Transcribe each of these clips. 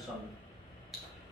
말씀합니다.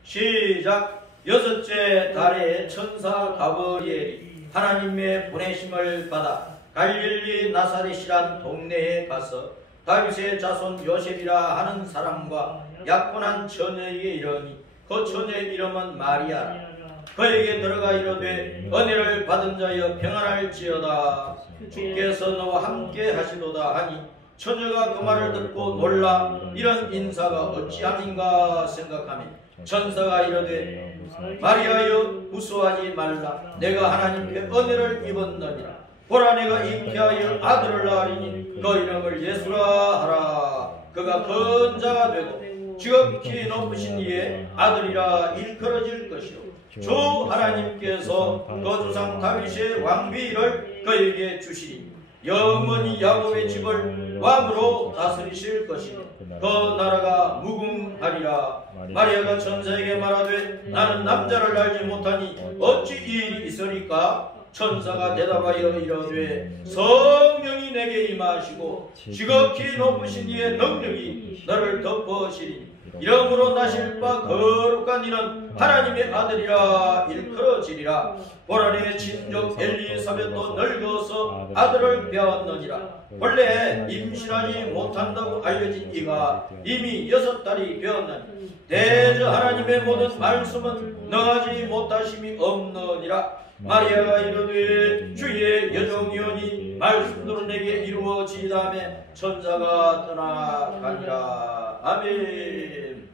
시작. 여섯째 달에 천사 가브리엘이 하나님의 보내심을 받아 갈릴리 나사렛이란 동네에 가서 다윗의 자손 요셉이라 하는 사람과 약혼한 처녀에게 이르니 그 처녀의 이름은 마리아라. 그에게 들어가 이르되 은혜를 받은 자여 평안할지어다. 주께서 너와 함께 하시도다 하니 처녀가 그 말을 듣고 놀라 이런 인사가 어찌함인가 생각하며 천사가 이르되 마리아여 무서워하지 말라. 내가 하나님께 은혜를 입었느니라. 보라 내가 잉태하여 아들을 낳으리니 그 이름을 예수라 하라. 그가 큰 자가 되고 지극히 높으신 이의 아들이라 일컬어질 것이요 주 하나님께서 그 조상 다윗의 왕위를 그에게 주시니 영원히 야곱의 집을 왕으로 다스리실 것이며 그 나라가 무궁하리라. 마리아가 천사에게 말하되 나는 남자를 알지 못하니 어찌 이 일이 있으리까? 천사가 대답하여 이르되 성령이 내게 임하시고 지극히 높으신 이의 능력이 너를 덮으시리니 이러므로 나실 바 거룩한 이는 하나님의 아들이라 일컬어지리라. 보라 내 친족 엘리사벳도 늙어서 아들을 배웠느니라. 원래 임신하지 못한다고 알려진 이가 이미 6달이 되었느니 대저 하나님의 모든 말씀은 능하지 못하심이 없느니라. 마리아가 이르되 주의 여종이오니 말씀대로 내게 이루어지다며 천사가 떠나가니라. 아멘.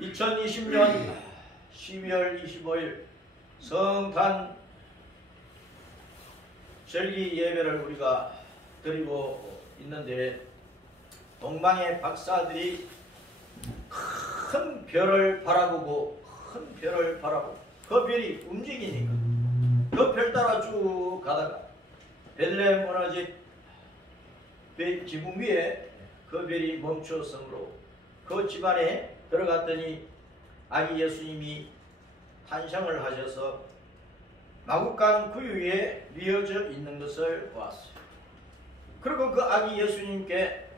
2020년 12월 25일 성탄 절기 예배를 우리가 드리고 있는데 동방의 박사들이 큰 별을 바라보고 그 별이 움직이니까 그 별 따라 쭉 가다가 베들레헴 어느 집 지붕 위에 그 별이 멈추었으므로 그 집안에 들어갔더니 아기 예수님이 탄생을 하셔서 마구간 구유에 뉘어져 있는 것을 보았어요. 그리고 그 아기 예수님께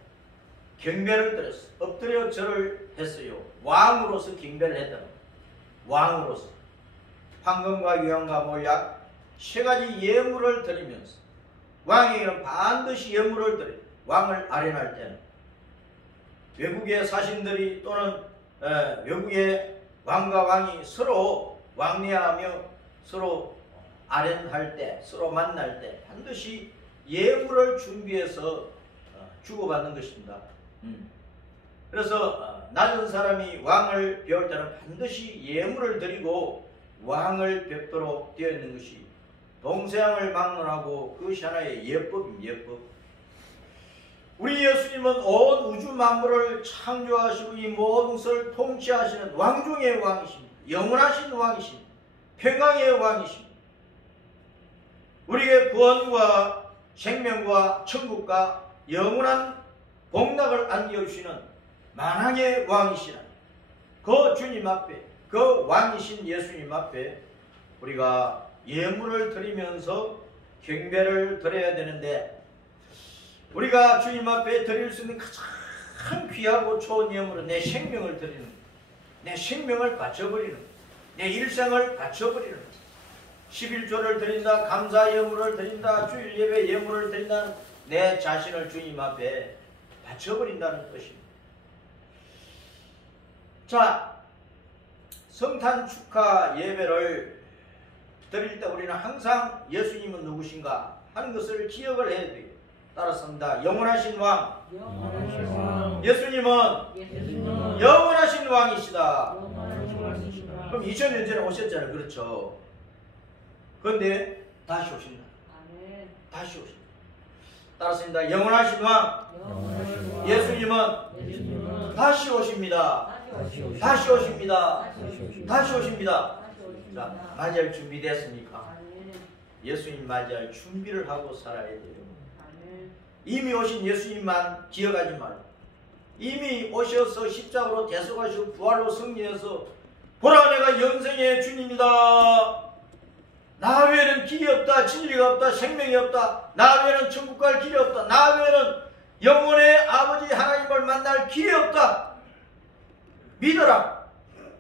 경배를 드렸어요. 엎드려 절을 했어요. 왕으로서 경배를 했다는 거예요. 왕으로서 황금과 유황과 몰약 3가지 예물을 드리면서 왕에게는 반드시 예물을 드려요. 왕을 아련할 때는 외국의 사신들이 또는 외국의 왕과 왕이 서로 왕래하며 서로 아련할 때, 서로 만날 때 반드시 예물을 준비해서 주고받는 것입니다. 그래서 낮은 사람이 왕을 배울 때는 반드시 예물을 드리고 왕을 뵙도록 되어 있는 것이 동서양을 막론하고 그것이 하나의 예법입니다. 예법. 우리 예수님은 온 우주 만물을 창조하시고 이 모든 것을 통치하시는 왕 중의 왕이십니다. 영원하신 왕이십니다. 평강의 왕이십니다. 우리의 구원과 생명과 천국과 영원한 복락을 안겨주시는 만왕의 왕이시라. 그 주님 앞에, 그 왕이신 예수님 앞에 우리가 예물을 드리면서 경배를 드려야 되는데 우리가 주님 앞에 드릴 수 있는 가장 귀하고 좋은 예물은 내 생명을 드리는 것, 내 생명을 바쳐버리는 것, 내 일생을 바쳐버리는 것. 11조를 드린다, 감사 예물을 드린다, 주일 예배 예물을 드린다는 내 자신을 주님 앞에 바쳐버린다는 것입니다. 자, 성탄 축하 예배를 드릴 때 우리는 항상 예수님은 누구신가 하는 것을 기억을 해야 돼요. 따랐습니다. 영원하신 왕. 예수님은 영원하신 왕이시다. 그럼 2000년 전에 오셨잖아요. 그렇죠. 그런데 다시 오신다. 다시 오신다. 따랐습니다. 영원하신 왕. 예수님은 다시 오십니다. 다시 오십니다. 다시 오십니다. 자, 맞이할 준비 됐습니까? 예수님 맞이할 준비를 하고 살아야 돼요. 이미 오신 예수님만 기억하지 말고 이미 오셔서 십자가로 대속하시고 부활로 승리해서 보라 내가 영생의 주님이다. 나 외에는 길이 없다. 진리가 없다. 생명이 없다. 나 외에는 천국 갈 길이 없다. 나 외에는 영원의 아버지 하나님을 만날 길이 없다. 믿어라.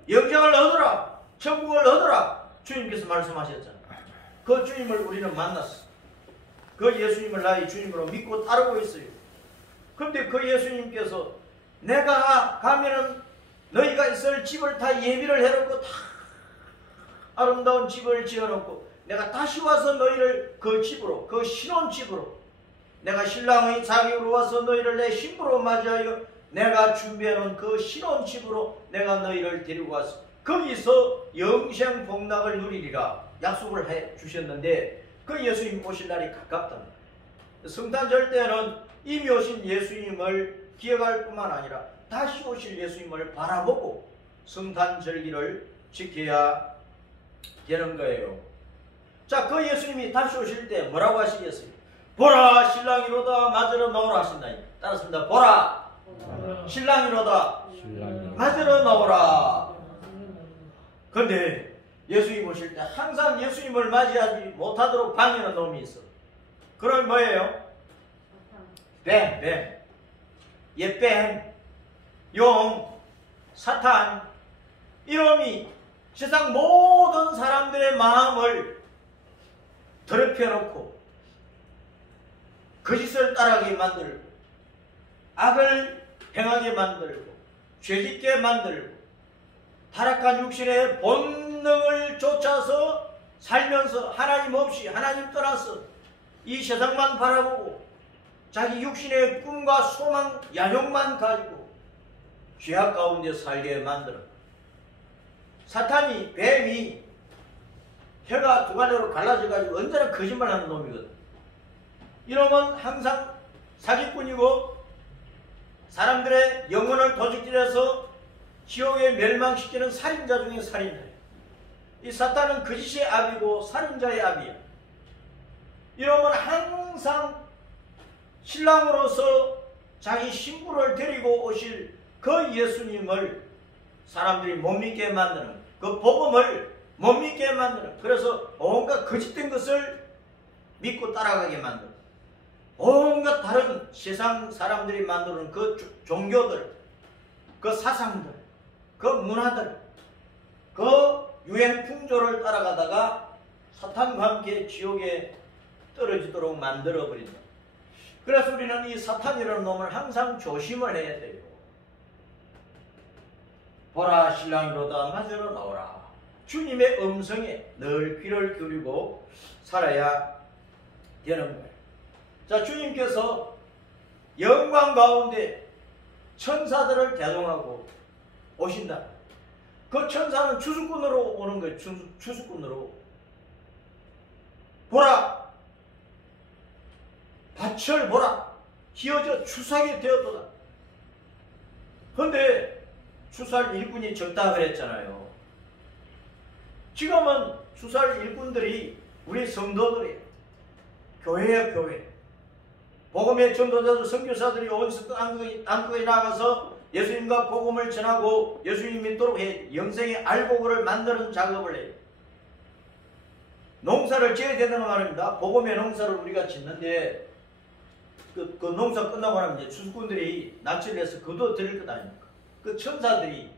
영생을 얻어라. 천국을 얻어라. 주님께서 말씀하셨잖아요. 그 주님을 우리는 만났어. 그 예수님을 나의 주님으로 믿고 따르고 있어요. 그런데 그 예수님께서 내가 가면은 너희가 있을 집을 다 예비를 해놓고 다 아름다운 집을 지어놓고 내가 다시 와서 너희를 그 집으로, 그 신혼집으로, 내가 신랑의 자격으로 와서 너희를 내 신부로 맞이하여 내가 준비해놓은 그 신혼집으로 내가 너희를 데리고 와서 거기서 영생 복락을 누리리라 약속을 해 주셨는데 그 예수님 오실 날이 가깝답니다. 성탄절 때는 이미 오신 예수님을 기억할 뿐만 아니라 다시 오실 예수님을 바라보고 성탄절기를 지켜야 되는 거예요. 자, 그 예수님이 다시 오실 때 뭐라고 하시겠어요? 보라 신랑이로다 맞으러 나오라 하신다니. 따랐습니다. 보라 신랑이로다 맞으러 나오라. 그런데 예수님 오실 때 항상 예수님을 맞이하지 못하도록 방해하는 놈이 있어. 그럼 뭐예요? 뱀, 옛뱀, 용, 사탄, 이놈이 세상 모든 사람들의 마음을 더럽혀놓고 거짓을 따라하게 만들고 악을 행하게 만들고 죄짓게 만들고 타락한 육신의 본능을 쫓아서 살면서 하나님 없이 하나님 떠나서 이 세상만 바라보고 자기 육신의 꿈과 소망, 야욕만 가지고 죄악 가운데 살게 만들어. 사탄이, 뱀이 혀가 두 갈래로 갈라져가지고 언제나 거짓말하는 놈이거든. 이놈은 항상 사기꾼이고 사람들의 영혼을 도둑질해서 지옥에 멸망시키는 살인자 중에 살인자예요. 이 사탄은 거짓의 압이고 살인자의 압이야. 이놈은 항상 신랑으로서 자기 신부를 데리고 오실 그 예수님을 사람들이 못 믿게 만드는, 그 복음을 못 믿게 만드는, 그래서 온갖 거짓된 것을 믿고 따라가게 만드는, 온갖 다른 세상 사람들이 만드는 그 종교들, 그 사상들, 그 문화들, 그 유행 풍조를 따라가다가 사탄과 함께 지옥에 떨어지도록 만들어버린다. 그래서 우리는 이 사탄이라는 놈을 항상 조심을 해야 돼요. 보라 신랑이로다 맞으러 나오라. 주님의 음성에 늘 귀를 기울이고 살아야 되는 거예요. 자, 주님께서 영광 가운데 천사들을 대동하고 오신다. 그 천사는 추수꾼으로 오는 거예요. 추수꾼으로. 보라, 밭을 보라, 기어져 추수하게 되었도다. 그런데 추수할 일꾼이 적다 그랬잖아요. 지금은 추수할 일꾼들이 우리 성도들이에요. 교회예요, 교회. 복음의 전도자들, 선교사들이 온 땅끝에 나가서 예수님과 복음을 전하고 예수님 믿도록 해 영생의 알곡을 만드는 작업을 해요. 농사를 지어야 된다는 말입니다. 복음의 농사를 우리가 짓는데 그 농사 끝나고 나면 이제 추수꾼들이 납치를 해서 거둬들일 것 아닙니까? 그 천사들이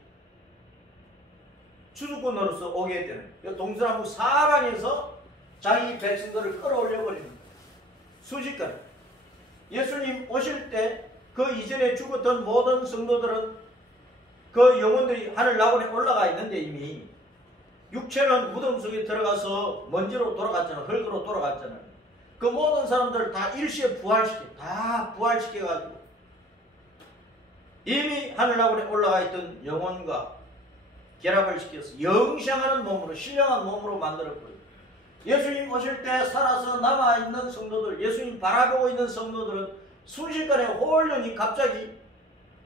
추수꾼으로서 오게 되는 동서남북 사방에서 자기 백성들을 끌어올려 버립니다. 수직간 예수님 오실 때 그 이전에 죽었던 모든 성도들은 그 영혼들이 하늘 낙원에 올라가 있는데 이미 육체는 무덤 속에 들어가서 먼지로 돌아갔잖아요. 흙으로 돌아갔잖아요. 그 모든 사람들을 다 일시에 다 부활시켜가지고 이미 하늘 낙원에 올라가 있던 영혼과 결합을 시켜서 영생하는 몸으로, 신령한 몸으로 만들었거든요. 예수님 오실 때 살아서 남아있는 성도들, 예수님 바라보고 있는 성도들은 순식간에 홀연히 갑자기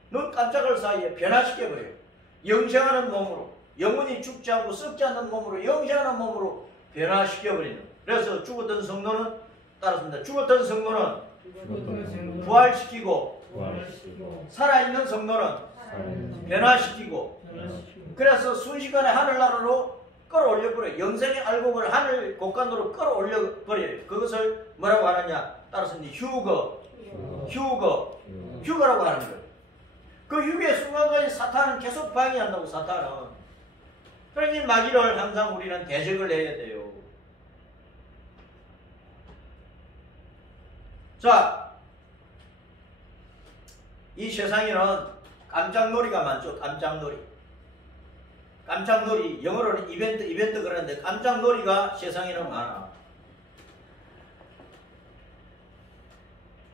눈 깜짝할 사이에 변화시켜버려요. 영생하는 몸으로, 영혼이 죽지 않고 썩지 않는 몸으로, 영생하는 몸으로 변화시켜버리는. 그래서 죽었던 성도는 따랐습니다. 죽었던 성도는 부활시키고 살아있는 성도는 변화시키고 그래서 순식간에 하늘나라로 끌어올려버려요. 영생의 알곡을 하늘 곳간으로 끌어올려버려요. 그것을 뭐라고 하느냐? 따라서 휴거라고 하는 거예요. 그 휴게 순간까지 사탄은 계속 방해한다고, 사탄은. 그러니 마귀를 항상 우리는 대적을 해야 돼요. 자, 이 세상에는 깜짝놀이가 많죠. 깜짝놀이. 깜짝놀이, 영어로는 이벤트 그러는데 깜짝놀이가 세상에는 많아.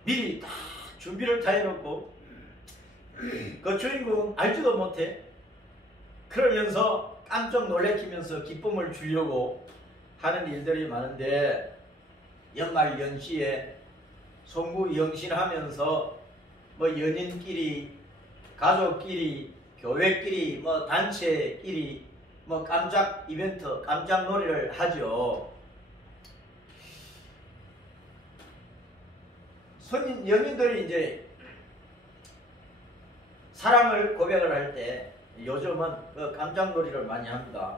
미리 다 준비를 다 해놓고 그 주인공 알지도 못해. 그러면서 깜짝 놀래키면서 기쁨을 주려고 하는 일들이 많은데, 연말 연시에 송구영신하면서 뭐 연인끼리, 가족끼리, 교회끼리, 뭐 단체끼리 뭐 깜짝 이벤트, 깜짝 놀이를 하죠. 연인들이 이제 사랑을 고백을 할 때 요즘은 그 깜짝 놀이를 많이 합니다.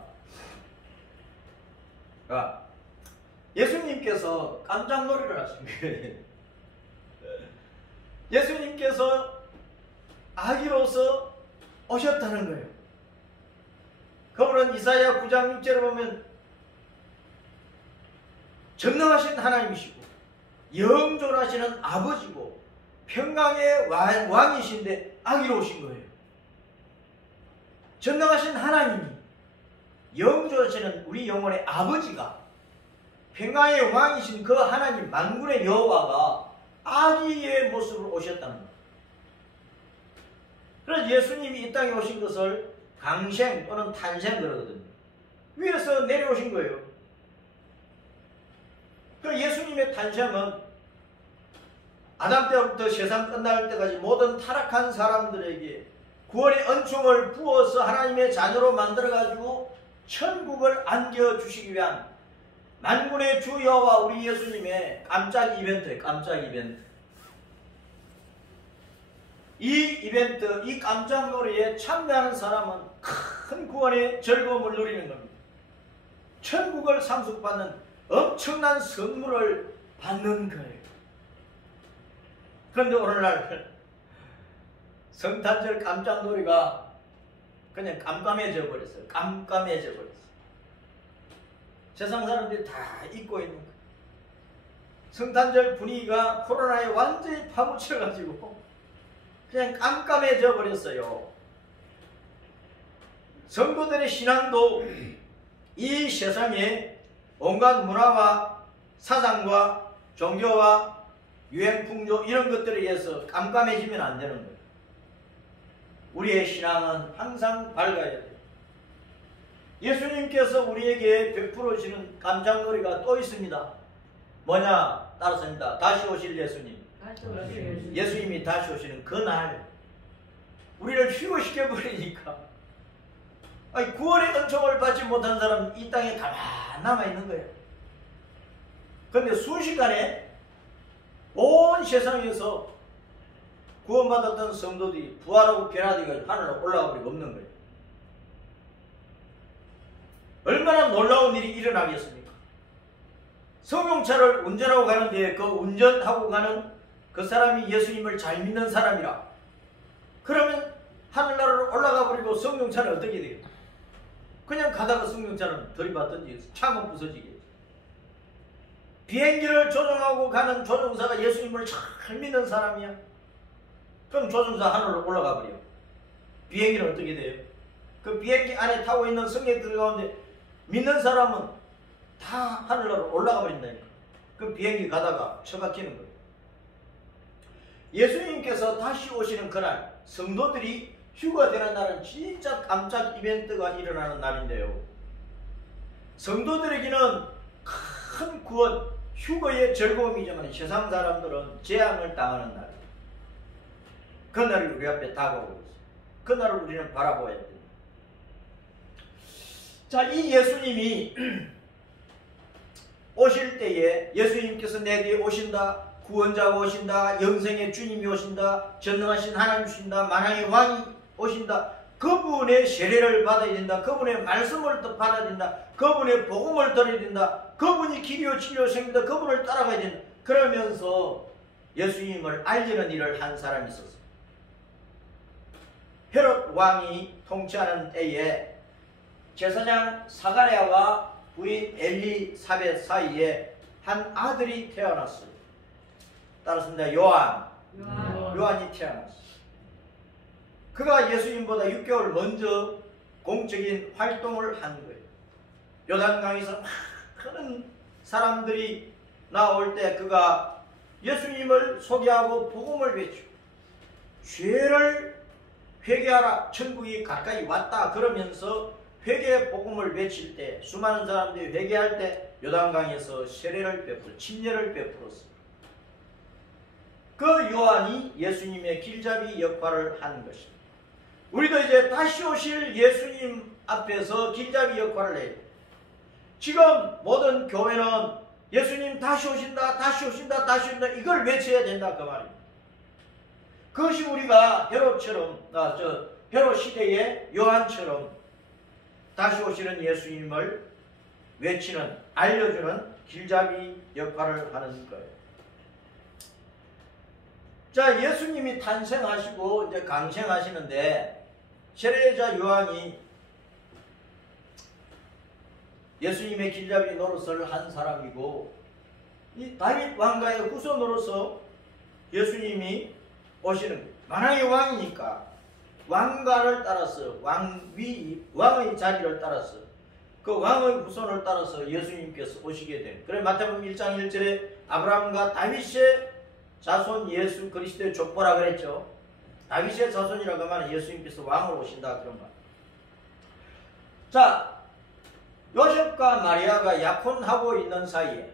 그러니까 예수님께서 깜짝 놀이를 하신 거예요. 예수님께서 아기로서 오셨다는 거예요. 그분은 이사야 9장 6절을 보면 전능하신 하나님이시고 영존하시는 아버지고 평강의 왕이신데 아기로 오신 거예요. 전능하신 하나님이, 영존하시는 우리 영혼의 아버지가, 평강의 왕이신 그 하나님 만군의 여호와가 아기의 모습으로 오셨다는 거예요. 그래서 예수님이 이 땅에 오신 것을 강생 또는 탄생 그러거든요. 위에서 내려오신 거예요. 그 예수님의 탄생은 아담 때부터 세상 끝날 때까지 모든 타락한 사람들에게 구원의 은총을 부어서 하나님의 자녀로 만들어가지고 천국을 안겨주시기 위한 만군의 주 여호와 우리 예수님의 깜짝 이벤트예요. 깜짝 이벤트. 이 이벤트, 이 깜짝 놀이에 참여하는 사람은 큰 구원의 즐거움을 누리는 겁니다. 천국을 상속받는 엄청난 선물을 받는 거예요. 그런데 오늘날 성탄절 깜짝 놀이가 그냥 깜깜해져 버렸어요. 깜깜해져 버렸어요. 세상 사람들이 다 잊고 있는 거예요. 성탄절 분위기가 코로나에 완전히 파묻혀가지고 그냥 깜깜해져 버렸어요. 성도들의 신앙도 이 세상에 온갖 문화와 사상과 종교와 유행 풍조 이런 것들에 의해서 깜깜해지면 안 되는 거예요. 우리의 신앙은 항상 밝아야 돼요. 예수님께서 우리에게 베풀어 주시는 깜짝놀이가 또 있습니다. 뭐냐? 따라서입니다. 다시 오실 예수님. 예수님이 다시 오시는 그날 우리를 휴거시켜버리니까 구원의 은총을 받지 못한 사람은 이 땅에 가만 남아있는 거예요. 그런데 순식간에 온 세상에서 구원받았던 성도들이 부활하고 변화되어 하늘로 올라가 버리고 없는 거예요. 얼마나 놀라운 일이 일어나겠습니까? 승용차를 운전하고 가는데 그 운전하고 가는 그 사람이 예수님을 잘 믿는 사람이라 그러면 하늘나라로 올라가 버리고 승용차는 어떻게 돼요? 그냥 가다가 승용차는 들이받든지 차만 부서지게. 비행기를 조종하고 가는 조종사가 예수님을 잘 믿는 사람이야. 그럼 조종사 하늘로 올라가 버려. 비행기는 어떻게 돼요? 그 비행기 안에 타고 있는 승객들 가운데 믿는 사람은 다 하늘나라로 올라가 버린다니까. 그 비행기 가다가 처박히는 거예요. 예수님께서 다시 오시는 그날 성도들이 휴가되는 날은 진짜 깜짝 이벤트가 일어나는 날인데요. 성도들에게는 큰 구원, 휴거의 즐거움이지만 세상 사람들은 재앙을 당하는 날. 그날이 우리 앞에 다가오고 있어요. 그날을 우리는 바라보아야 됩니다. 자, 이 예수님이 오실 때에 예수님께서 내 뒤에 오신다, 구원자가 오신다, 영생의 주님이 오신다, 전능하신 하나님 오신다, 만왕의 왕이 오신다. 그분의 세례를 받아야 된다. 그분의 말씀을 받아야 된다. 그분의 복음을 들어야 된다. 그분이 길이요 진리요 생명이다. 그분을 따라가야 된다. 그러면서 예수님을 알리는 일을 한 사람이 있었어요. 헤롯 왕이 통치하는 때에 제사장 사가랴와 부인 엘리사벳 사이에 한 아들이 태어났어요. 따라서 요한이 태어났어요. 그가 예수님보다 6개월 먼저 공적인 활동을 한 거예요. 요단강에서 많은 사람들이 나올 때 그가 예수님을 소개하고 복음을 외치고 죄를 회개하라, 천국이 가까이 왔다 그러면서 회개 복음을 외칠 때 수많은 사람들이 회개할 때 요단강에서 세례를 베풀어 침례를 베풀었습니다. 그 요한이 예수님의 길잡이 역할을 한 것입니다. 우리도 이제 다시 오실 예수님 앞에서 길잡이 역할을 해요. 지금 모든 교회는 예수님 다시 오신다, 다시 오신다, 다시 오신다 이걸 외쳐야 된다 그 말입니다. 그것이 우리가 헤롯 시대의 요한처럼 다시 오시는 예수님을 외치는, 알려주는 길잡이 역할을 하는 거예요. 자, 예수님이 탄생하시고 이제 강생하시는데 세례자 요한이 예수님의 길잡이 노릇을 한 사람이고 이 다윗 왕가의 후손으로서 예수님이 오시는 거예요. 만왕의 왕이니까 왕가를 따라서 왕의 자리를 따라서 그 왕의 후손을 따라서 예수님께서 오시게 된. 그래 마태복음 1장 1절에 아브라함과 다윗의 자손 예수 그리스도의 족보라 그랬죠. 다윗의 자손이라고 하면 예수님께서 왕으로 오신다 그런 말. 자, 요셉과 마리아가 약혼하고 있는 사이에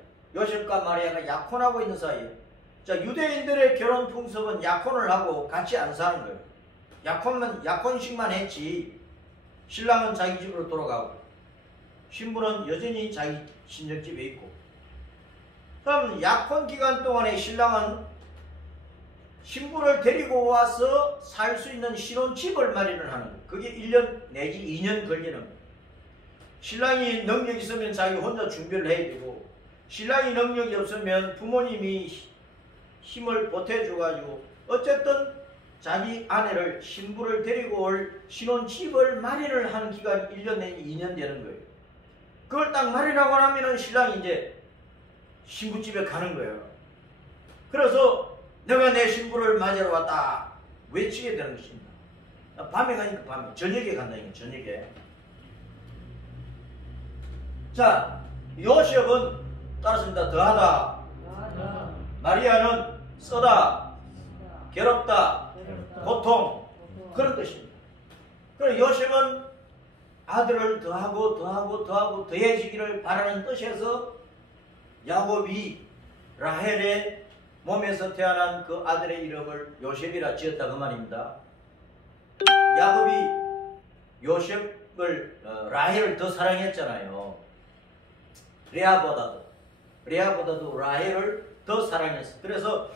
자, 유대인들의 결혼 풍습은 약혼을 하고 같이 안 사는 거예요. 약혼식만 했지 신랑은 자기 집으로 돌아가고 신부는 여전히 자기 친정집에 있고. 그럼 약혼 기간 동안에 신랑은 신부를 데리고 와서 살 수 있는 신혼집을 마련을 하는 거예요. 그게 1년 내지 2년 걸리는 거예요. 신랑이 능력이 있으면 자기 혼자 준비를 해야 되고 신랑이 능력이 없으면 부모님이 힘을 보태줘가지고 어쨌든 자기 아내를 신부를 데리고 올 신혼집을 마련을 하는 기간이 1년 내지 2년 되는 거예요. 그걸 딱 마련하고 나면은 신랑이 이제 신부집에 가는 거예요. 그래서 내가 내 신부를 맞으러 왔다 외치게 되는 것입니다. 밤에 가니까 밤에, 저녁에 간다니까 저녁에. 자, 요셉은 따랐습니다. 더하다. 마리아는 쓰다, 괴롭다, 고통 그런 것입니다. 그래서 요셉은 아들을 더하고 더해지기를 바라는 뜻에서 야곱이 라헬의 몸에서 태어난 그 아들의 이름을 요셉이라 지었다 그 말입니다. 야곱이 요셉을 라헬을 더 사랑했잖아요. 레아보다도 라헬을 더 사랑했어. 그래서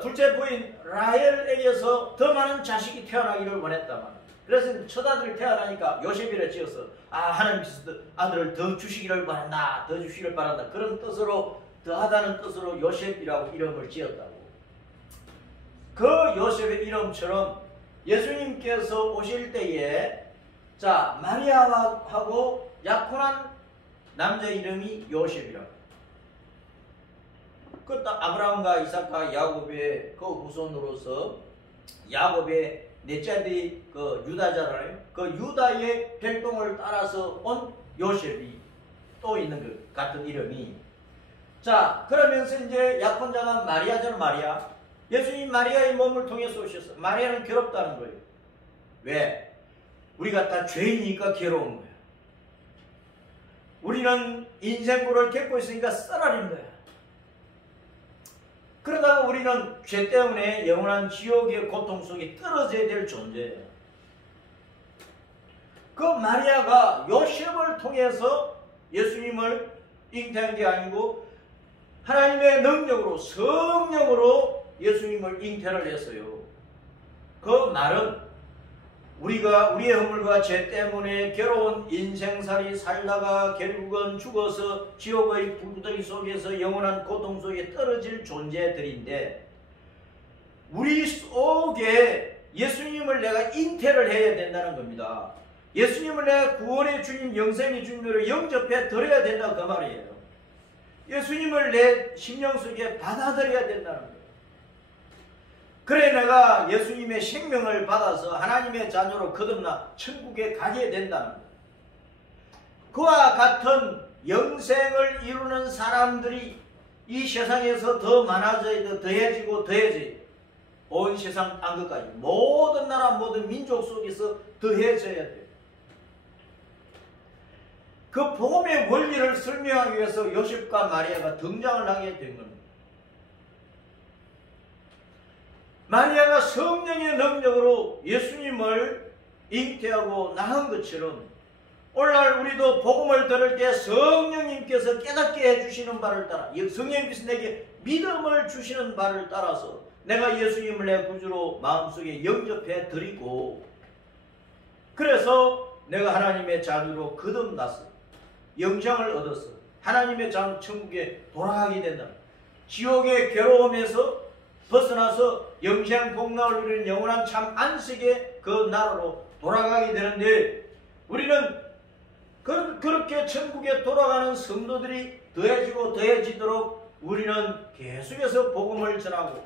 둘째 부인 라헬에게서 더 많은 자식이 태어나기를 원했단 말이에요. 그래서 첫 아들이 태어나니까 요셉이라 지어서 하나님께서 아들을 더 주시기를 바란다, 더 주시기를 바란다 그런 뜻으로 더하다는 뜻으로 요셉이라고 이름을 지었다고. 그 요셉의 이름처럼 예수님께서 오실 때에 자 마리아하고 약혼한 남자 이름이 요셉이라고. 그 아브라함과 이삭과 야곱의 그 후손으로서 야곱의 넷째 아들이 그 유다잖아요. 그 유다의 혈통을 따라서 온 요셉이 또 있는 것 같은 이름이. 자, 그러면서 이제 약혼자가 마리아잖아. 마리아. 예수님 마리아의 몸을 통해서 오셨어. 마리아는 괴롭다는 거예요. 왜? 우리가 다 죄이니까 괴로운 거야. 우리는 인생고를 겪고 있으니까 쓰라린 거야. 그러다가 우리는 죄 때문에 영원한 지옥의 고통 속에 떨어져야 될 존재예요. 그 마리아가 요셉을 통해서 예수님을 잉태한 게 아니고 하나님의 능력으로 성령으로 예수님을 잉태를 했어요. 그 말은 우리가 우리의 허물과 죄 때문에 괴로운 인생살이 살다가 결국은 죽어서 지옥의 불구덩이 속에서 영원한 고통 속에 떨어질 존재들인데 우리 속에 예수님을 내가 잉태를 해야 된다는 겁니다. 예수님을 내가 구원의 주님, 영생의 주님으로 영접해 드려야 된다 그 말이에요. 예수님을 내 심령 속에 받아들여야 된다는 거예요. 그래 내가 예수님의 생명을 받아서 하나님의 자녀로 거듭나 천국에 가게 된다는 거예요. 그와 같은 영생을 이루는 사람들이 이 세상에서 더 많아져야 더해지고 더해져야 온 세상 땅끝까지 모든 나라 모든 민족 속에서 더해져야 돼요. 그 복음의 원리를 설명하기 위해서 요셉과 마리아가 등장을 하게 된 겁니다. 마리아가 성령의 능력으로 예수님을 잉태하고 낳은 것처럼 오늘날 우리도 복음을 들을 때 성령님께서 깨닫게 해주시는 바를 따라 성령님께서 내게 믿음을 주시는 바를 따라서 내가 예수님을 내 구주로 마음속에 영접해 드리고 그래서 내가 하나님의 자녀로 거듭나서 영생을 얻어서 하나님의 자녀 천국에 돌아가게 된다. 지옥의 괴로움에서 벗어나서 영생 복락을 누리는 영원한 참 안식의 그 나라로 돌아가게 되는데 우리는 그렇게 천국에 돌아가는 성도들이 더해지고 더해지도록 우리는 계속해서 복음을 전하고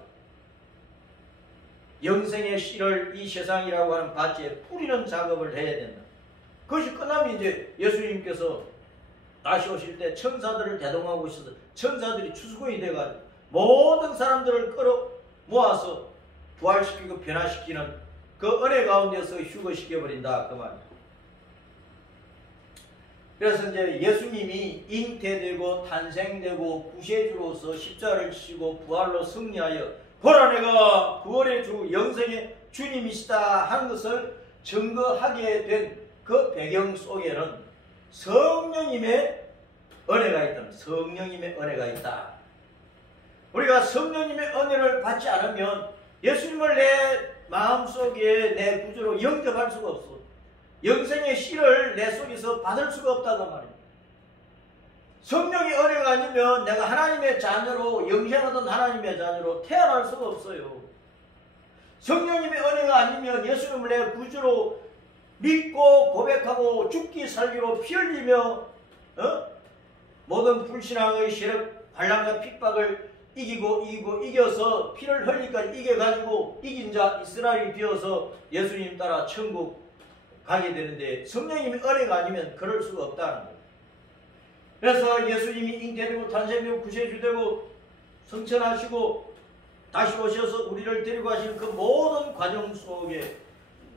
영생의 씨를 이 세상이라고 하는 밭에 뿌리는 작업을 해야 된다. 그것이 끝나면 이제 예수님께서 다시 오실 때 천사들을 대동하고 있어서 천사들이 추수꾼이 돼가지고 모든 사람들을 끌어 모아서 부활시키고 변화시키는 그 은혜 가운데서 휴거시켜버린다 그 말이에요. 그래서 이제 예수님이 잉태되고 탄생되고 구세주로서 십자가를 지시고 부활로 승리하여 보라 내가 구원의 주 영생의 주님이시다 하는 것을 증거하게 된 그 배경 속에는 성령님의 은혜가 있다. 성령님의 은혜가 있다. 우리가 성령님의 은혜를 받지 않으면 예수님을 내 마음속에 내 구주로 영접할 수가 없어. 영생의 씨를 내 속에서 받을 수가 없다고 말입니다. 성령의 은혜가 아니면 내가 하나님의 자녀로 영생하던 하나님의 자녀로 태어날 수가 없어요. 성령님의 은혜가 아니면 예수님을 내 구주로 믿고 고백하고 죽기 살기로 피 흘리며 모든 불신앙의 세력 반란과 핍박을 이겨서 피를 흘리까지 이겨가지고 이긴 자 이스라엘이 되어서 예수님 따라 천국 가게 되는데 성령님의 은혜가 아니면 그럴 수가 없다는 거예요. 그래서 예수님이 잉태되고 탄생되고 구세주되고 성천하시고 다시 오셔서 우리를 데리고 가시는 그 모든 과정 속에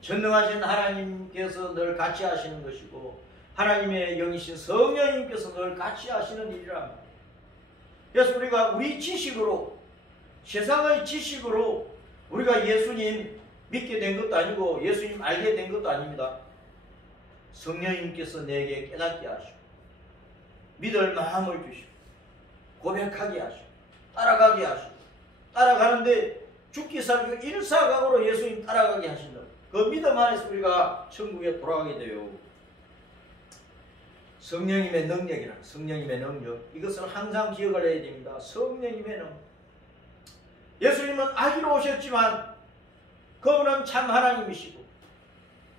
전능하신 하나님께서 늘 같이 하시는 것이고 하나님의 영이신 성령님께서 늘 같이 하시는 일이란 말이에요. 그래서 우리가 우리 지식으로 세상의 지식으로 우리가 예수님 믿게 된 것도 아니고 예수님 알게 된 것도 아닙니다. 성령님께서 내게 깨닫게 하시고 믿을 마음을 주시고 고백하게 하시고 따라가게 하시고 따라가는데 죽기 살기 일사각오로 예수님 따라가게 하신다. 그 믿음 안에서 우리가 천국에 돌아가게 돼요. 성령님의 능력이라 성령님의 능력 이것을 항상 기억을 해야 됩니다. 성령님의 능력. 예수님은 아기로 오셨지만 그분은 참 하나님이시고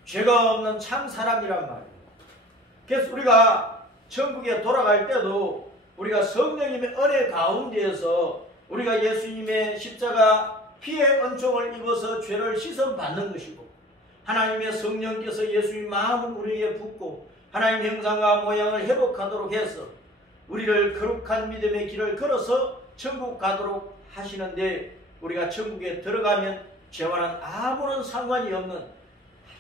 죄가 없는 참 사람이란 말이에요. 그래서 우리가 천국에 돌아갈 때도 우리가 성령님의 은혜 가운데에서 우리가 예수님의 십자가 피의 은총을 입어서 죄를 씻음 받는 것이고 하나님의 성령께서 예수님 마음을 우리에게 붓고 하나님의 형상과 모양을 회복하도록 해서 우리를 거룩한 믿음의 길을 걸어서 천국 가도록 하시는데 우리가 천국에 들어가면 죄와는 아무런 상관이 없는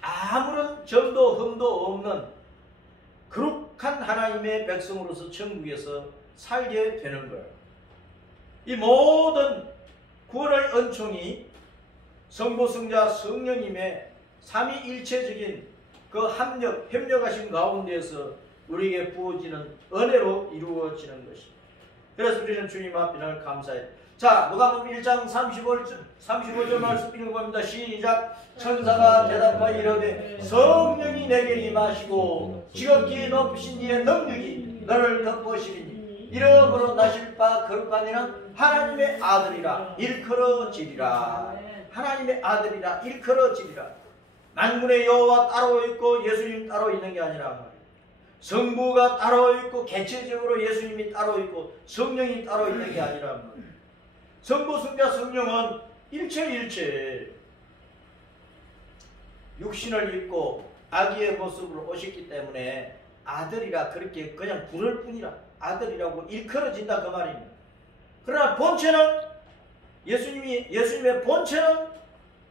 아무런 점도 흠도 없는 거룩한 하나님의 백성으로서 천국에서 살게 되는 거예요. 이 모든 구원의 은총이 성부, 성자, 성령님의 삼위일체적인 그 협력하신 가운데에서 우리에게 부어지는 은혜로 이루어지는 것입니다. 그래서 우리는 주님 앞에 늘 감사해요. 자, 누가복음 1장 35절 말씀 읽어봅니다. 시작. 천사가 대답하여 이르되 성령이 내게 임하시고 지극히 높으신 이의 능력이 너를 덮으시리니 이러므로 나실 바 거룩한 이는 하나님의 아들이라 일컬어지리라. 하나님의 아들이라 일컬어지리라. 만군의 여호와 따로 있고 예수님 따로 있는 게 아니라 말이에요. 성부가 따로 있고 개체적으로 예수님이 따로 있고 성령이 따로 있는 게 아니라 말이에요. 성부, 성자, 성령은 일체 육신을 입고 아기의 모습으로 오셨기 때문에 아들이라 그렇게 그냥 부를 뿐이라 아들이라고 일컬어진다 그 말입니다. 그러나 본체는 예수님의 본체는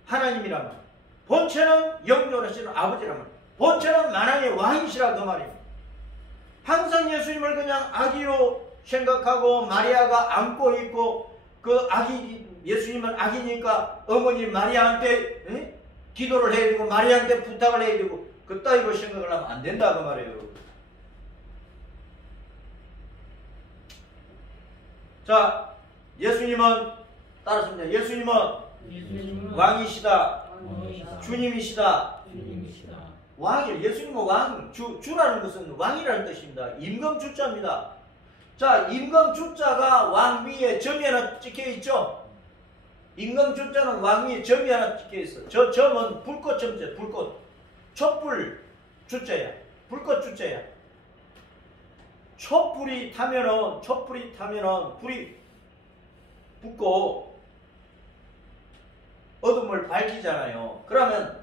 하나님이란 말이에요. 본체는 영존하시는 아버지란 말이에요. 본체는 만왕의 왕이시라 그 말입니다. 항상 예수님을 그냥 아기로 생각하고 마리아가 안고 있고 그 아기 예수님은 아기니까 어머니 마리아한테 기도를 해야 되고 마리아한테 부탁을 해야 되고 그따위로 생각을 하면 안 된다 그 말이에요. 자, 예수님은 따라서입니다. 예수님은 왕이시다. 주님이시다. 왕이에요. 예수님은 왕. 주라는 것은 왕이라는 뜻입니다. 임금주자입니다. 자, 임금주자가 왕 위에 점이 하나 찍혀 있죠? 임금주자는 왕 위에 점이 하나 찍혀 있어. 저 점은 불꽃 점자, 불꽃. 촛불 주자야. 불꽃 주자야. 촛불이 타면은 불이 붙고 어둠을 밝히잖아요. 그러면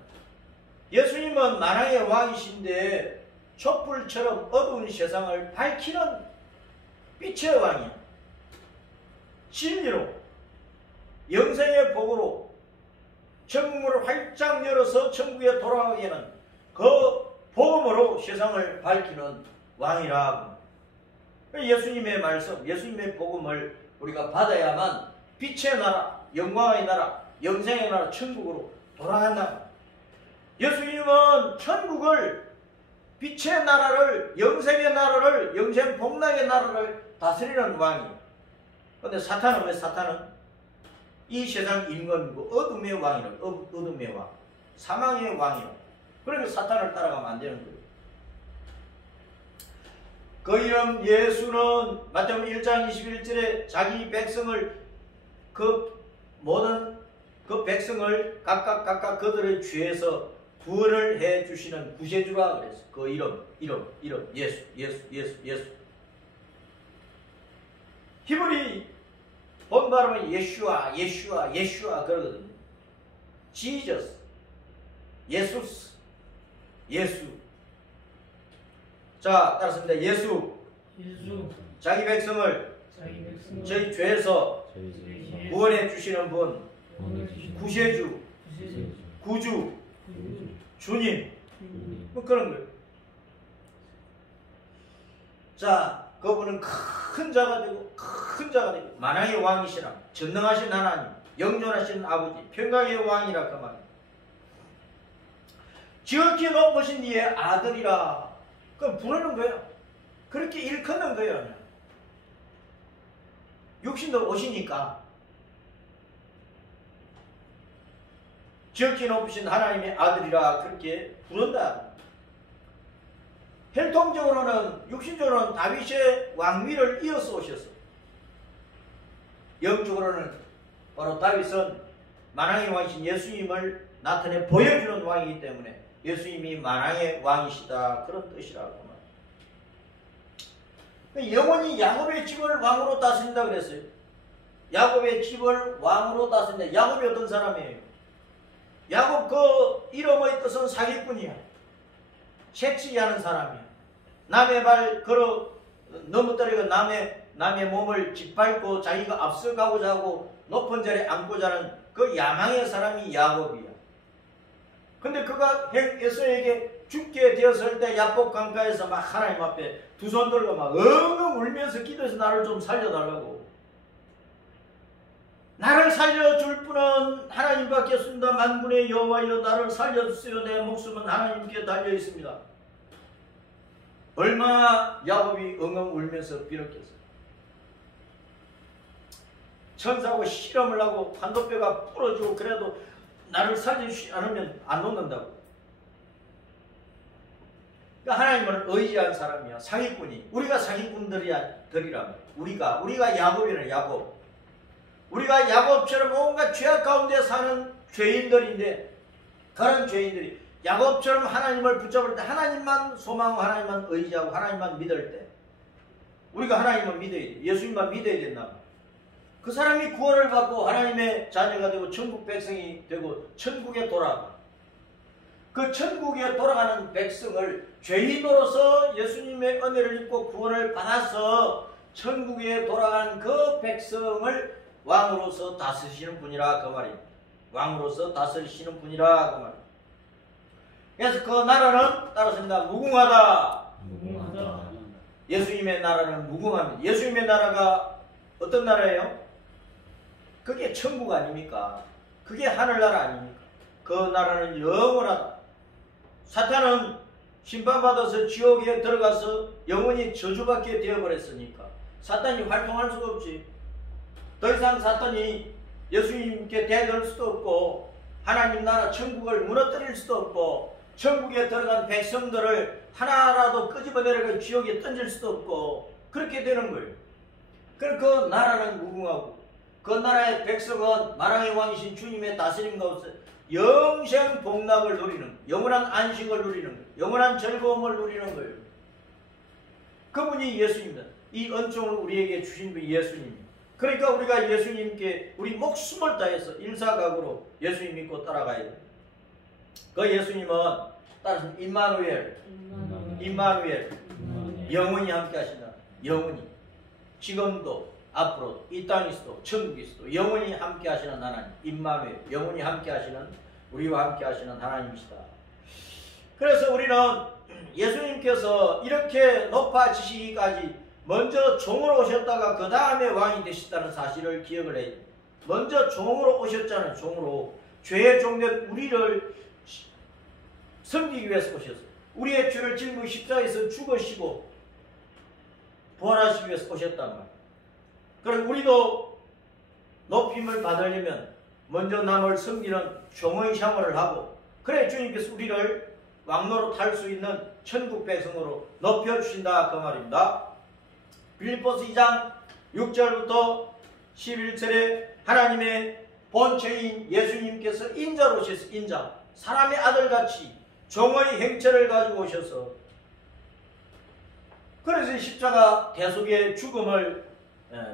예수님은 만왕의 왕이신데 촛불처럼 어두운 세상을 밝히는 빛의 왕이야. 진리로 영생의 복으로 천국문을 활짝 열어서 천국에 돌아가게는 그 복음으로 세상을 밝히는 왕이라. 예수님의 말씀, 예수님의 복음을 우리가 받아야만 빛의 나라, 영광의 나라, 영생의 나라, 천국으로 돌아간다. 예수님은 천국을, 빛의 나라를, 영생의 나라를, 영생 복락의 나라를 다스리는 왕이에요. 그런데 사탄은 왜 사탄은? 이 세상 임금이고 어둠의 왕이라, 어둠의 왕, 사망의 왕이라. 그러면 사탄을 따라가면 안 되는 거예요. 그 이름 예수는 마태복음 1장 21절에 자기 백성을 모든 백성을 각각 그들의 죄에서 구원을 해 주시는 구세주라 그랬어. 그 이름 예수. 히브리 본 발음은 예슈아 그러거든요. Jesus, 예수. 자, 따라서입니다. 예수. 자기 백성을 저희 죄에서 구원해 주시는 분, 구세주, 구주, 주님, 뭐 그런 거예요. 자, 그분은 큰 자가 되고 만왕의 왕이시라, 전능하신 하나님, 영존하신 아버지, 평강의 왕이라 그 말이에요. 지극히 높으신 이의 아들이라. 그럼 부르는 거예요. 그렇게 일컫는 거예요. 육신도 오시니까 지극히 높으신 하나님의 아들이라 그렇게 부른다. 혈통적으로는, 육신적으로는 다윗의 왕위를 이어서 오셨어. 영적으로는 바로 다윗은 만왕의 왕이신 예수님을 나타내 보여주는 왕이기 때문에 예수님이 만왕의 왕이시다, 그런 뜻이라고. 영원히 야곱의 집을 왕으로 다스린다 그랬어요. 야곱의 집을 왕으로 다스린다. 야곱이 어떤 사람이에요? 야곱 그 이름의 뜻은 사기꾼이야. 채찍하는 사람이야. 남의 발 걸어 넘어뜨리고 남의 몸을 짓밟고 자기가 앞서가고자 하고 높은 자리에 앉고자 하는 그 야망의 사람이 야곱이야. 근데 그가 에서에게 죽게 되었을 때 야복 강가에서 막 하나님 앞에 두 손 들고 막 엉엉 울면서 기도해서 나를 좀 살려달라고. 나를 살려줄 분은 하나님밖에 없습니다. 만군의 여호와여 나를 살려주세요. 내 목숨은 하나님께 달려있습니다. 얼마나 야곱이 엉엉 울면서 빌었겠어요. 천사하고 실험을 하고 관도뼈가 부러지고 그래도 나를 살려주지 않으면 안 놓는다고. 그러니까 하나님을 의지한 사람이야. 사기꾼이. 우리가 사기꾼들이란 우리가 야곱이라는 야곱. 우리가 야곱처럼 온갖 죄악 가운데 사는 죄인들인데 그런 죄인들이 야곱처럼 하나님을 붙잡을 때 하나님만 소망하고 하나님만 의지하고 하나님만 믿을 때 우리가 하나님만 믿어야 돼. 예수님만 믿어야 된다. 그 사람이 구원을 받고 하나님의 자녀가 되고 천국 백성이 되고 천국에 돌아가. 그 천국에 돌아가는 백성을 죄인으로서 예수님의 은혜를 입고 구원을 받아서 천국에 돌아간 그 백성을 왕으로서 다스리시는 분이라 그 말입니다. 왕으로서 다스리시는 분이라 그 말입니다. 그래서 그 나라는 따라서입니다. 무궁하다. 무궁하다. 예수님의 나라는 무궁합니다. 예수님의 나라가 어떤 나라예요? 그게 천국 아닙니까? 그게 하늘나라 아닙니까? 그 나라는 영원하다. 사탄은 심판받아서 지옥에 들어가서 영원히 저주받게 되어버렸으니까 사탄이 활동할 수가 없지. 더 이상 사탄이 예수님께 대들 수도 없고 하나님 나라 천국을 무너뜨릴 수도 없고 천국에 들어간 백성들을 하나라도 끄집어내려가 지옥에 던질 수도 없고 그렇게 되는 거예요. 그 나라는 무궁하고 그 나라의 백성은 만왕의 왕이신 주님의 다스림 가운데 영생 복락을 누리는, 영원한 안식을 누리는 거예요. 영원한 즐거움을 누리는 거예요. 그분이 예수님입니다. 이 은총을 우리에게 주신 분이 예수님입니다. 그러니까 우리가 예수님께 우리 목숨을 다해서 일사각오로 예수님 믿고 따라가야 돼요. 그 예수님은 따라서 임마누엘, 영원히 함께 하신다. 영원히 지금도 앞으로 이 땅에서도 천국에서도 영원히 함께 하시는 하나님 임마누엘, 영원히 함께 하시는 우리와 함께 하시는 하나님이시다. 그래서 우리는 예수님께서 이렇게 높아지시기까지 먼저 종으로 오셨다가 그 다음에 왕이 되셨다는 사실을 기억을 해야 됩니다. 먼저 종으로 오셨잖아요. 종으로 죄의 종된 우리를 섬기기 위해서 오셨어요. 우리의 죄를 짊어 십자가에서 죽으시고 부활하시기 위해서 오셨단 말이에요. 그럼 우리도 높임을 받으려면 먼저 남을 섬기는 종의 생활을 하고 그래 주님께서 우리를 왕노로 탈 수 있는 천국 백성으로 높여주신다 그 말입니다. 빌립보서 2장 6절부터 11절에 하나님의 본체인 예수님께서 인자로 오셔서 인자 사람의 아들같이 종의 행체를 가지고 오셔서 그래서 십자가 대속의 죽음을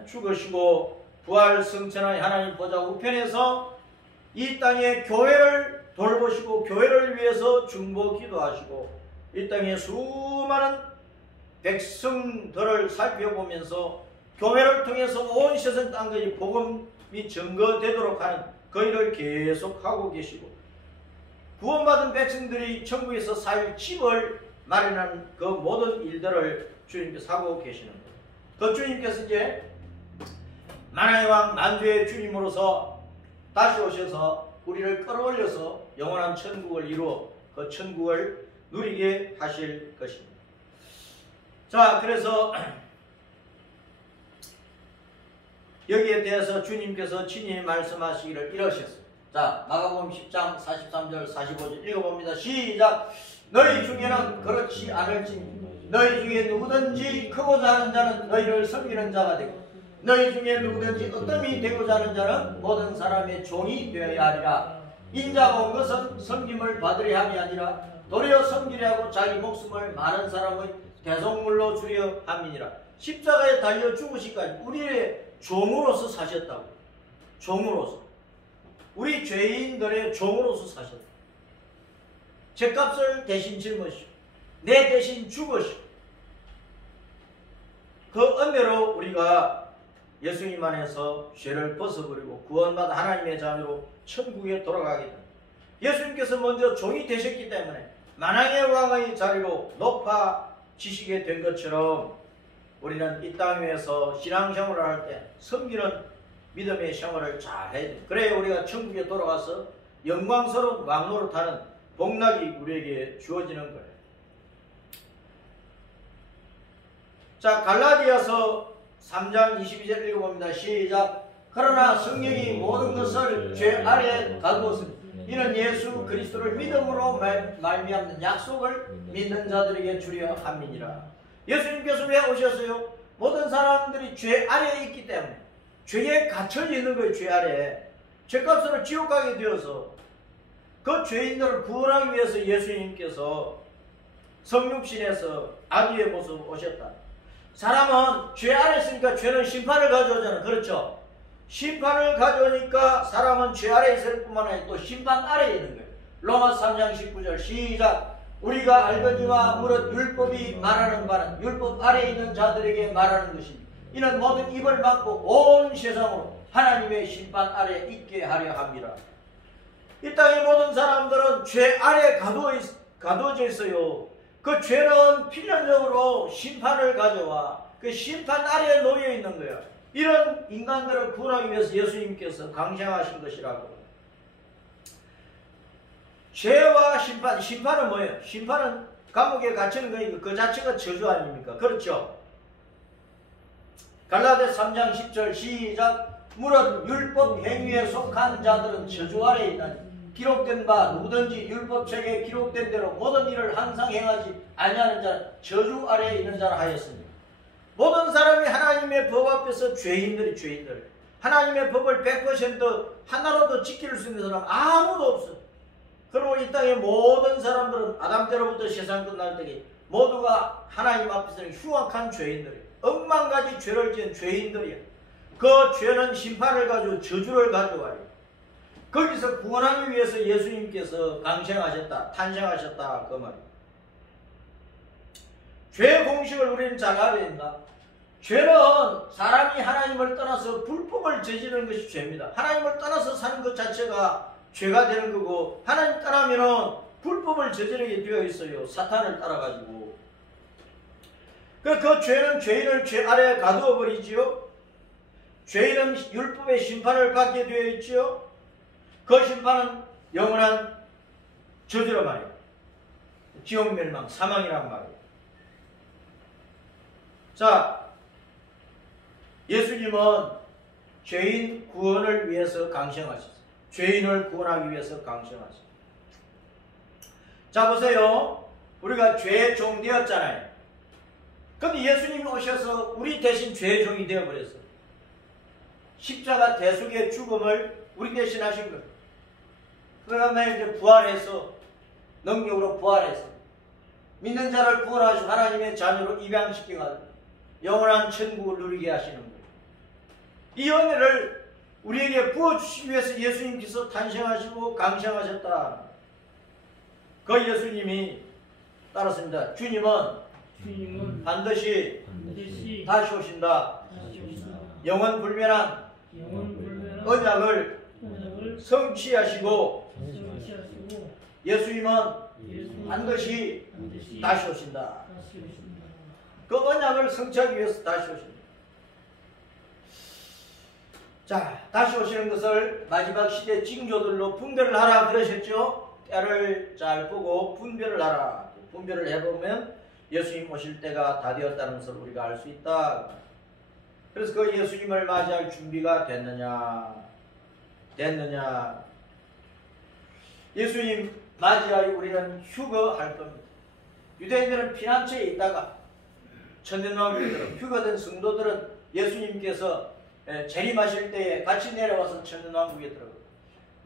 죽으시고 부활 승천한 하나님 보좌 우편에서 이 땅의 교회를 돌보시고 교회를 위해서 중보 기도하시고 이 땅의 수많은 백성들을 살펴보면서 교회를 통해서 온 세상 땅까지 복음이 증거되도록 하는 그 일을 계속하고 계시고 구원받은 백성들이 천국에서 살 집을 마련하는 그 모든 일들을 주님께서 하고 계시는 거예요. 그 주님께서 이제 만왕의 왕 만주의 주님으로서 다시 오셔서 우리를 끌어올려서 영원한 천국을 이루어 그 천국을 누리게 하실 것입니다. 자, 그래서 여기에 대해서 주님께서 친히 말씀하시기를 이러셨어요. 자, 마가복음 10장 43절 45절 읽어봅니다. 시작. 너희 중에는 그렇지 않을지니 너희 중에 누구든지 크고자 하는 자는 너희를 섬기는 자가 되고 너희 중에 누구든지 어떠함이 되고자 하는 자는 모든 사람의 종이 되어야 하리라. 인자가 온 것은 섬김을 받으려 함이 아니라 도리어 섬기려 하고 자기 목숨을 많은 사람의 대속물로 주려 함이니라. 십자가에 달려 죽으시기까지 우리의 종으로서 사셨다고. 종으로서. 우리 죄인들의 종으로서 사셨다. 죄값을 대신 짊으시고 내 대신 죽으시고 그 은혜로 우리가 예수님 안에서 죄를 벗어버리고 구원받아 하나님의 자녀로 천국에 돌아가게 됩니다. 예수님께서 먼저 종이 되셨기 때문에 만왕의 왕의 자리로 높아지시게 된 것처럼 우리는 이 땅 위에서 신앙생활을 할 때 섬기는 믿음의 생활을 잘 해야 돼요. 그래야 우리가 천국에 돌아가서 영광스러운 왕노릇하는 복락이 우리에게 주어지는 거예요. 자, 갈라디아서 3장 22절 읽어봅니다. 시작. 그러나 성령이 모든 것을 죄 아래에 가두었으니 이는 예수 그리스도를 믿음으로 말미암는 약속을 믿는 자들에게 주려 함이니라. 예수님께서 왜 오셨어요? 모든 사람들이 죄 아래에 있기 때문에 죄에 갇혀 있는 거예요. 죄 아래에. 죄값으로 지옥 가게 되어서 그 죄인들을 구원하기 위해서 예수님께서 성육신에서 아기의 모습 오셨다. 사람은 죄 안에 있으니까 죄는 심판을 가져오잖아. 그렇죠? 심판을 가져오니까 사람은 죄 아래 있을 뿐만 아니라 또 심판 아래에 있는 거예요. 로마 3장 19절 시작. 우리가 알거니와 무릇 율법이 말하는 바는 율법 아래에 있는 자들에게 말하는 것이니 이는 모든 입을 막고 온 세상으로 하나님의 심판 아래에 있게 하려 합니다. 이 땅의 모든 사람들은 죄 아래에 가두어져 있어요. 그 죄는 필연적으로 심판을 가져와 그 심판 아래에 놓여 있는 거예요. 이런 인간들을 구원하기 위해서 예수님께서 강생하신 것이라고. 죄와 심판은 뭐예요? 심판은 감옥에 갇히는 거니까 그 자체가 저주 아닙니까? 그렇죠? 갈라디아 3장 10절 시작. 무릇 율법 행위에 속한 자들은 저주 아래에 있나니 기록된 바 누구든지 율법책에 기록된 대로 모든 일을 항상 행하지 아니하는 자는 저주 아래에 있는 자라 하였습니다. 모든 사람이 하나님의 법 앞에서 죄인들. 하나님의 법을 100% 하나로도 지킬 수 있는 사람 아무도 없어. 그리고 이 땅의 모든 사람들은 아담 때로부터 세상 끝날 때까지 모두가 하나님 앞에서는 흉악한 죄인들이에요. 억만가지 죄를 지은 죄인들이야. 그 죄는 심판을 가지고 저주를 가져와요. 거기서 구원하기 위해서 예수님께서 탄생하셨다 그 말이에요. 죄의 공식을 우리는 잘 알아야 된다. 죄는 사람이 하나님을 떠나서 불법을 저지르는 것이 죄입니다. 하나님을 떠나서 사는 것 자체가 죄가 되는 거고, 하나님 떠나면은 불법을 저지르게 되어 있어요. 사탄을 따라가지고. 그 죄는 죄인을 죄 아래에 가두어 버리지요. 죄인은 율법의 심판을 받게 되어 있지요. 그 심판은 영원한 저주란 말이에요. 지옥 멸망, 사망이란 말이에요. 자, 예수님은 죄인 구원을 위해서 강생하셨어요. 죄인을 구원하기 위해서 강생하셨어요. 자, 보세요. 우리가 죄의 종 되었잖아요. 근데 예수님이 오셔서 우리 대신 죄의 종이 되어버렸어요. 십자가 대속의 죽음을 우리 대신 하신 거예요. 그 다음에 이제 부활해서, 능력으로 부활해서, 믿는 자를 구원하시고 하나님의 자녀로 입양시켜가지고 영원한 천국을 누리게 하시는 거예요. 이 은혜를 우리에게 부어주시기 위해서 예수님께서 탄생하시고 강생하셨다. 그 예수님이 따랐습니다. 주님은 반드시 다시 오신다. 영원 불변한 언약을 성취하시고 예수님은 반드시 다시 오신다. 그 언약을 성취하기 위해서 다시 오신다. 자, 다시 오시는 것을 마지막 시대 징조들로 분별을 하라 그러셨죠? 때를 잘 보고 분별을 하라. 분별을 해보면 예수님 오실 때가 다 되었다는 것을 우리가 알 수 있다. 그래서 그 예수님을 맞이할 준비가 됐느냐? 예수님 맞이하여 우리는 휴거할 겁니다. 유대인들은 피난처에 있다가 천년왕국에 휴거된 성도들은 예수님께서 재림하실 때에 같이 내려와서 천년왕국에 들어갑니다.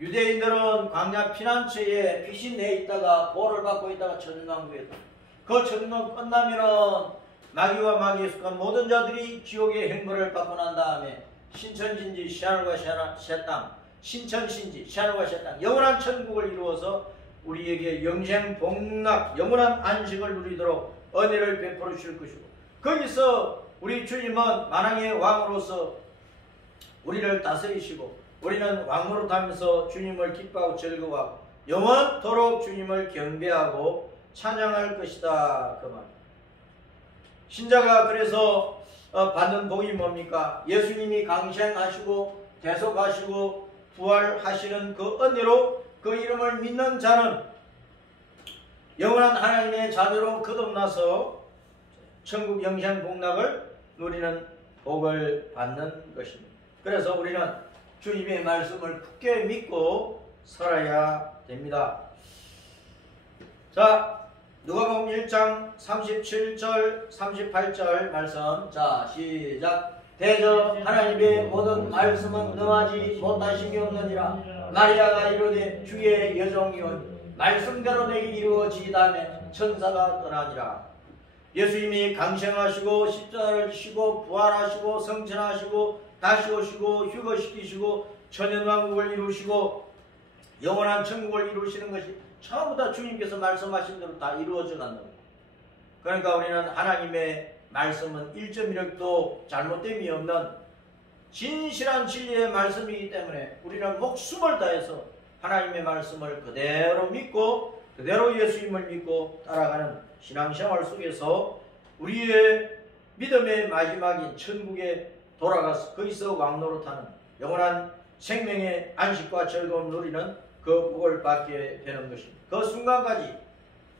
유대인들은 광야 피난처에 귀신 내 있다가 보호를 받고 있다가 천년왕국에 들어갑니다. 그 천년왕국 끝나면은 마귀와 마귀에 속한 모든 자들이 지옥의 행벌을 받고 난 다음에 신천진지 시하늘과 새 땅, 신천신지 시하늘과 새 땅, 영원한 천국을 이루어서 우리에게 영생 복락, 영원한 안식을 누리도록 은혜를 베풀어 주실 것이고, 거기서 우리 주님은 만왕의 왕으로서 우리를 다스리시고 우리는 왕으로 다니면서 주님을 기뻐하고 즐거워하고 영원토록 주님을 경배하고 찬양할 것이다. 그 말. 신자가 그래서 받는 복이 뭡니까? 예수님이 강생하시고 대속하시고 부활하시는 그 은혜로 그 이름을 믿는 자는 영원한 하나님의 자녀로 거듭나서 천국 영생 복락을 누리는 복을 받는 것입니다. 그래서 우리는 주님의 말씀을 굳게 믿고 살아야 됩니다. 자, 누가복음 1장 37절 38절 말씀. 자, 시작. 대저 하나님의 모든 말씀은 능하지 못하심이 없느니라. 마리아가 이르되 주의 여종이여 말씀대로 내게 이루어지다며 천사가 떠나니라. 예수님이 강생하시고 십자가를 지시고 부활하시고 성천하시고 다시 오시고 휴거시키시고 천연왕국을 이루시고 영원한 천국을 이루시는 것이 전부 다 주님께서 말씀하신 대로 다 이루어져 간다. 그러니까 우리는 하나님의 말씀은 1.1획도 잘못됨이 없는 진실한 진리의 말씀이기 때문에 우리는 목숨을 다해서 하나님의 말씀을 그대로 믿고 그대로 예수님을 믿고 따라가는 신앙생활 속에서 우리의 믿음의 마지막인 천국에 돌아가서 거기서 왕노릇하는 영원한 생명의 안식과 즐거움 누리는 그 복을 받게 되는 것입니다. 그 순간까지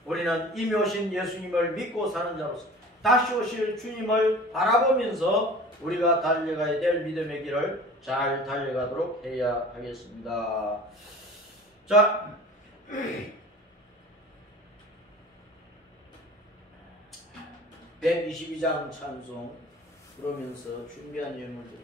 우리는 이미 오신 예수님을 믿고 사는 자로서 다시 오실 주님을 바라보면서 우리가 달려가야 될 믿음의 길을 잘 달려가도록 해야 하겠습니다. 자, 122장 찬송 그러면서 준비한 예물들